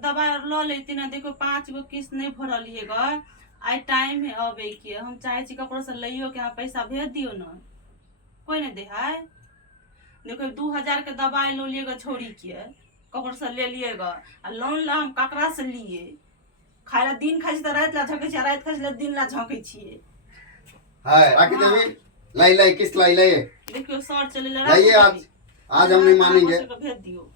दवा लो लेती ना। देखो 5 गो किस्त नहीं भरलिए ग। आई टाइम है अबे के। हम चाहे छी ककरो से लइयो के यहाँ पैसा भेज दियो ना। कोई नहीं दे है। देखो 2000 के दवाई लो लिए ग छोड़ी के। ककरो से ले लिए ग। आ लोन ला हम ककरा से लिए। खाइला दिन खाइ छी त रात ला झके छी, रात खाइ छी त दिन ला झके छी। हाय राखी देवी लाई लाई किस्त लाई लाई। देखियो सर चले ला लाइए आज हम नहीं मानेंगे। भेज दियो।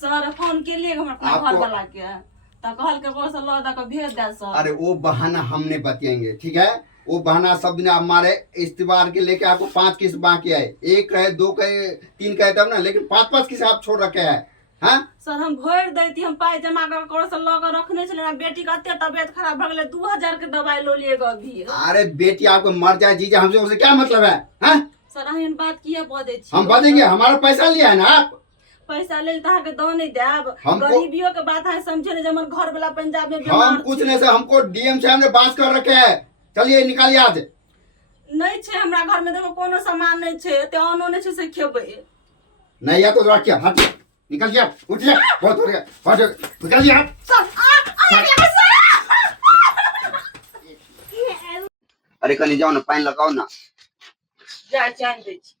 सर फोन के लिए हम अपना घर वाला के तो कहल के को से लो दा के भेज दे सर। अरे वो बहाना हम नहीं बतिएंगे, ठीक है। वो बहाना सब दिन हमारे इस्तीबार के लेके आपको 5 किस्त बाकी है। 1 कहे 2 कहे 3 कहे तब ना, लेकिन 5 किस्त आप छोड़ रखे हैं। हाँ सर हम भर देती। हम पाई जमा कर करो से लग रखने छले ना। बेटी का अत्ते तबियत खराब भ गेले 2000 के दवाई लो लिए ग अभी। अरे बेटी आपको मर जाए जीजा हमसे उसे क्या मतलब है। हाँ सर हम बात किए बदे छी। हम बदेंगे, हमारा पैसा लिया है ना आप। पैसा ले ता के दो नहीं देब। गरीबियों के बात है समझे ने। जमन घर वाला पंजाब में बीमार हम कुछ नहीं से हमको डीएम साहब ने बात कर रखे है। चलिए निकालिए आज। नहीं छे हमरा घर में। देखो कोनो सामान नहीं छे ते अनो नहीं छे से खेबे। नहीं या तो रखिए हटिए निकल गया उठिए। बहुत हो गया बहुत निकलिए आप। अरे कहीं जाओ ना पानी लगाओ ना। जा चान दे छी।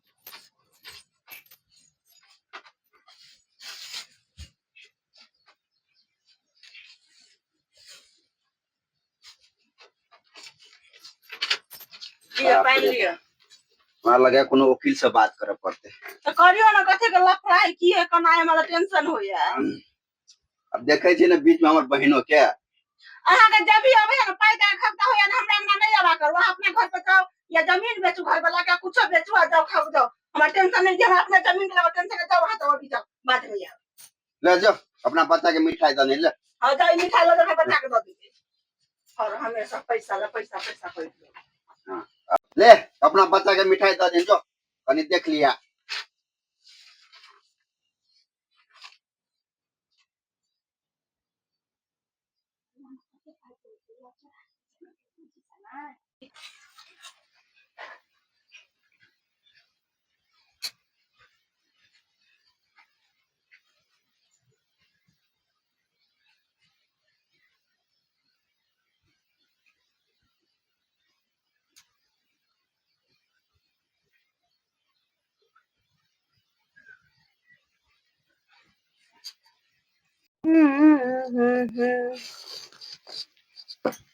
लिया पानी लिया। वहाँ लगा कोनो वकील से बात करे पड़ते। तो करियो ना कथे के लफड़ा है की है कमाए वाला टेंशन हो या। अब देखे छी ना बीच में हमर बहनों के अहा के जब भी आवे ना पाई का खर्चा हो या ना हमरा नहीं आवा करो। अपने घर पे जाओ या जमीन बेचो घर वाला का कुछ बेचो आ जाओ खाओ जाओ। हमरा टेंशन नहीं। हम अपने जमीन के टेंशन जाओ वहां तो अभी जाओ बात नहीं है। ले जाओ अपना बच्चा के मिठाई दे ले। हां जाई मिठाई लो जा बच्चा के दे दीजिए। और हमेशा पैसा ला पैसा पैसा कोई। हां ले अपना बच्चा के मिठाई दे दे जो कनी देख लिया।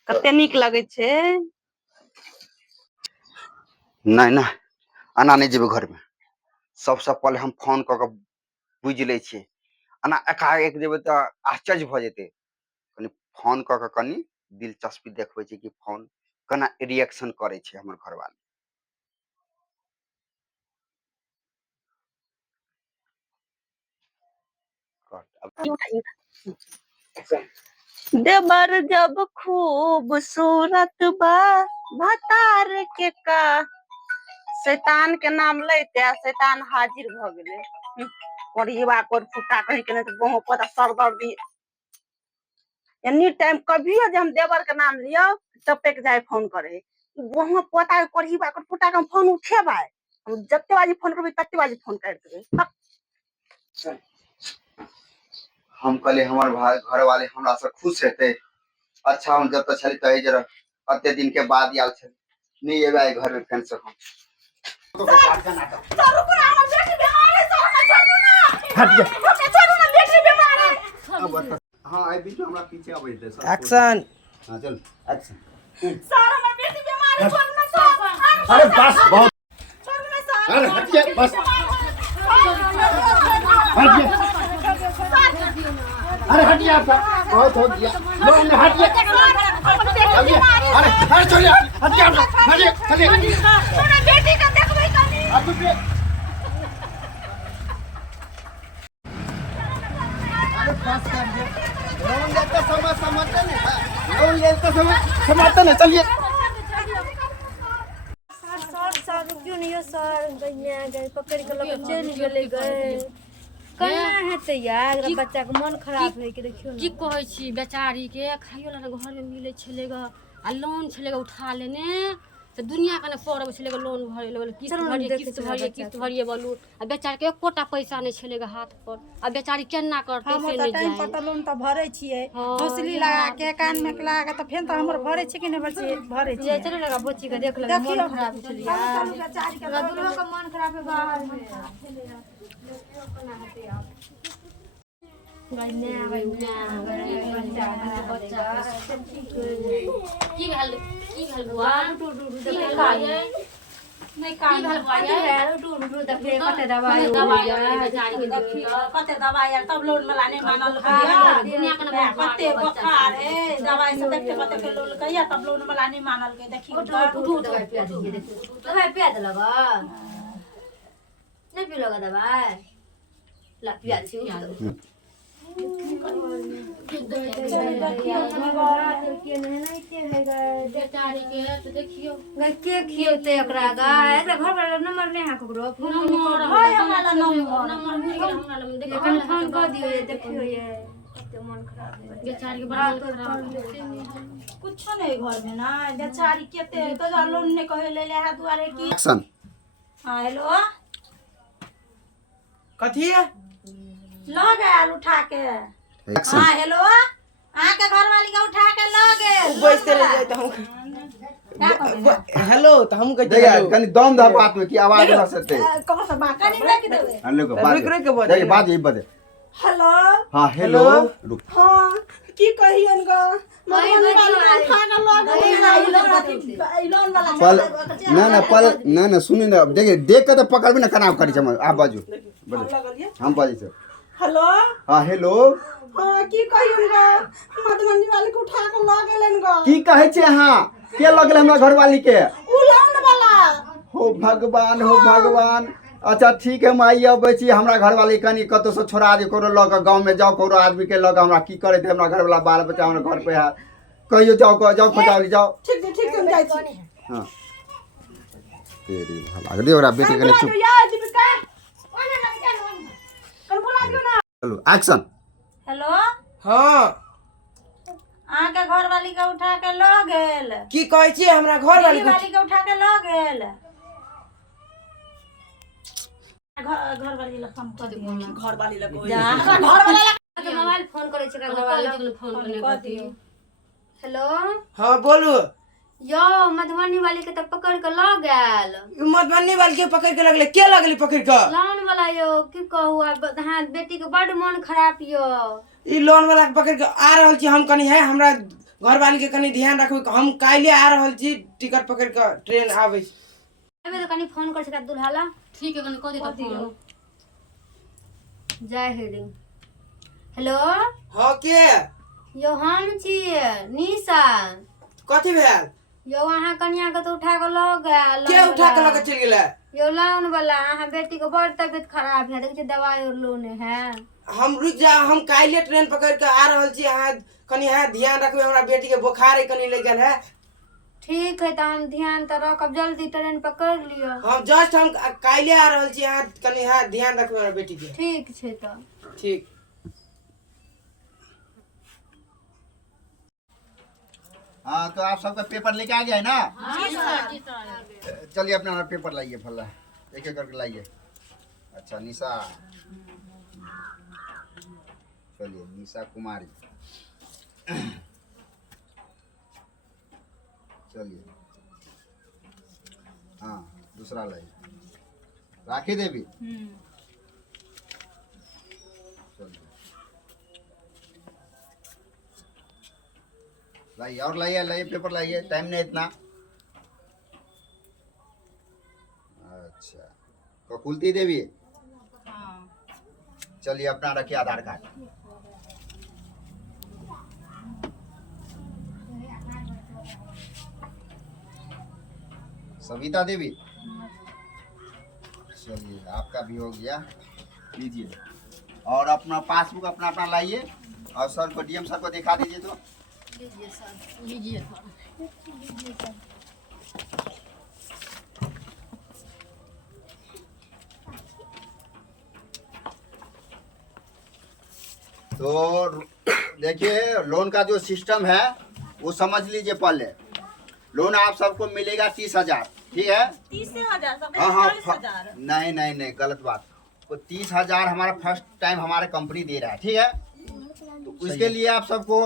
कते निक लगे छे। नहीं ना आना नहीं जेबे घर में। सबसे पहले हम फोन क के बुझ ले छी। आना एकाएक जेबे तो आश्चर्य भ जेते। कनी फोन क के कनी दिलचस्पी देखबे छी कि फोन कना रिएक्शन करे छे हमर घर वाले। देवर जब खूबसूरत बा भतार के का। शैतान के नाम लेते शैतान हाजिर भ गेले। कोरिवा कोर फुटा कहीं के नहीं बहु पता सरदर्दी। एनी टाइम कभी जब हम देवर के नाम लियो टपक जाए फोन करे। वहां पता कोरिवा कोर फुटा के फोन उठेबा। हम जत्ते बाजी फोन करबे तत्ते बाजी फोन कर देबे। हम कहले हमार भाई घर वाले हमरा से खुश हेते। अच्छा हम जब तक चली तही जरा अत्ते दिन के बाद आल छे नहीं एबे घर में फेन से हम तो बात का नाटक। सर रुको ना हमर बेटी बीमार है। सर हमरा छोड़ू ना। हट जा। हमरा छोड़ू ना बेटी बीमार है। हां आई बीच में हमरा पीछे आबै दे सर। एक्शन। हां चल एक्शन। सर हमर बेटी बीमार है। छोड़ू ना सर। अरे बस बहुत। छोड़ू ना सर। अरे हट जा बस। हट जा। अरे हट जा बहुत हो गया। लो हट जा। अरे चलिए हट जा चलिए चलिए। मेरा बेटी का देखबै कनी। अब पे अरे पास कर दे। लोन लेते समय समझते नहीं। लोन लेते समय समझते नहीं। चलिए सर क्यों नहीं हो सर। गैया गए पकड़ के लोग चल गेले गए। करना है तो यार बच्चा के मन खराब है कि देखियो की कहै छी बेचारी के खाइयो ला घर में मिले छले ग आ लोन छले ग उठा लेने तो दुनिया का पड़ब छे लोन भरे किस्त भरिए बोलू आ बेचारी के एकोटा पैसा नहीं छे हाथ पर आ बेचारी केना करते हम से तो नहीं टाइम जाए पर तो लोन तो भरे छिए हाँ, हौसली लगा के कान में लगा के तो फेन तो हमर भरे छी कि नहीं भरे छी ये चले लगा बच्ची के देख ले मन खराब चली चलू बेचारी के दुल्हा का मन खराब है बाहर में की भेल बुआ की भेल नहीं कान कते दवाई बेचारी के देखियो कते दवाई यार तब लोन वाला नहीं मानल दुनिया का ना कते बुखार है दवाई से देखते कते के लोन कहिया तब लोन वाला नहीं मानल के देखियो दवाई पिया दीजिए देखिए दवाई पिया दे लगा नहीं पी लगा दवाई ला पिया छी बेचारी के तो देखियो के खियोते एकरा गाय एकरा घर वाला नंबर नहीं है ककरो नंबर हाय हमारा नंबर नंबर मिल गेल हमरा लग देखियो एखन फोन कर दियो ये देखियो ये कते मन खराब है बेचारी के बड़ा खराब कुछ नहीं घर में ना बेचारी केते तो लोन ने कहे ले ले दुआरे की एक्शन। हां हेलो कथी है लो गया उठा के एक्शन। हाँ हेलो आके घर वाली का उठा के लो गए बैठते रह जाए तो हम हेलो तो हम कहते देखिए हेलो कनी दम धा बात में कि आवाज ना सते कौन सा बात कनी रख देवे हेलो को बात रुक के बोल देखिए बात यही बते। हेलो हां हेलो रुक हाँ की कहियन ग मधुबनी वाला उठा के लो गए लोन वाला पल ना पल ना सुनी ना देखिए देख के तो पकड़बी ना कनाव करी छ आप बाजू बोलो हम बाजी से हेलो हां हेलो हाँ की कहियन ग मधुबनी वाले को उठा के लो गेलन ग की कहै छे हां के लगले हमरा घरवाली के उ लोन वाला हो भगवान अच्छा ठीक है माई अबै छी हमरा घरवाली कनी कतो से छोड़ा दे करो ल के गांव में जाओ करो आदमी के लग हमरा की करे थे हमरा घरवाला बाल बच्चा हमरा घर पे है कहियो जाओ खोजावली जाओ ठीक हम जाई छी हां तेरी भला दे ओरा बेटी कने चुप यार दीपिका ओने लग जा कल बुला दियो ना चलो एक्शन। हेलो हाँ आके घर वाली का उठा के लो गेल की कहै छी हमरा घर वाली दिल्ली वाली का उठा के लो गेल घर वाली ला फोन कर दियो घर वाली ला कोई घर वाला मोबाइल फोन करे छै घर वाला फोन करने कर दियो हेलो हाँ बोलू यो मधुबनी वाली के तो पकड़ के लो गेल मधुबनी वाली के पकड़ के लगले के लगले पकड़ के लोन वाला यो की कहू आब हाँ बेटी के बड़ मन खराब यो ई लोन वाला के पकड़ के आ रहल छी हम कनी है हमरा घर वाली के कनी ध्यान रखू हम काल्हे आ रहल छी टिकट पकड़ के ट्रेन आबै छी एबे तो कनी फोन कर छै दुल्हाला ठीक है कने कह दे तो फोन जय हेरी हेलो हाँ के यो हम छियै निशा कथी भेल यो अहाँ कनिया के तो उठा के लो गेल के उठा के लगे चल गेले यो लोन वाला अहाँ बेटी के बड़ तबियत खराब है देखिए दवाई और लोन है हम रुक जा हम काल्हे ट्रेन पकड़ के आ रहल छी अहाँ कनी है ध्यान रखबे हमरा बेटी के बुखार है कनी लग गेल है ठीक है तो हम ध्यान तो रखब जल्दी ट्रेन पकड़ लियो हम जस्ट हम काल्हे आ रहल छी अहाँ कनी है ध्यान रखबे हमरा बेटी के ठीक छै तो ठीक हाँ तो आप सबका पेपर लेके आ गया है ना चलिए अपना पेपर लाइए फल्ला एक एक करके लाइए। अच्छा निशा चलिए निशा कुमारी चलिए हाँ दूसरा लाइए राखी देवी चलिए लाइए और लाइए पेपर लाइए टाइम नहीं इतना। अच्छा ककुलती देवी चलिए अपना रखिए आधार कार्ड। सविता देवी चलिए आपका भी हो गया लीजिए और अपना पासबुक अपना अपना लाइए और सर को डीएम सर को दिखा दीजिए तो लीजिए तो देखिए लोन का जो सिस्टम है वो समझ लीजिए पहले। लोन आप सबको मिलेगा 30,000, ठीक है। 30,000 सब हाँ हाँ 40,000। नहीं नहीं नहीं, गलत बात। तो 30,000 हमारा फर्स्ट टाइम हमारा कंपनी दे रहा है, ठीक है। तो उसके लिए आप सबको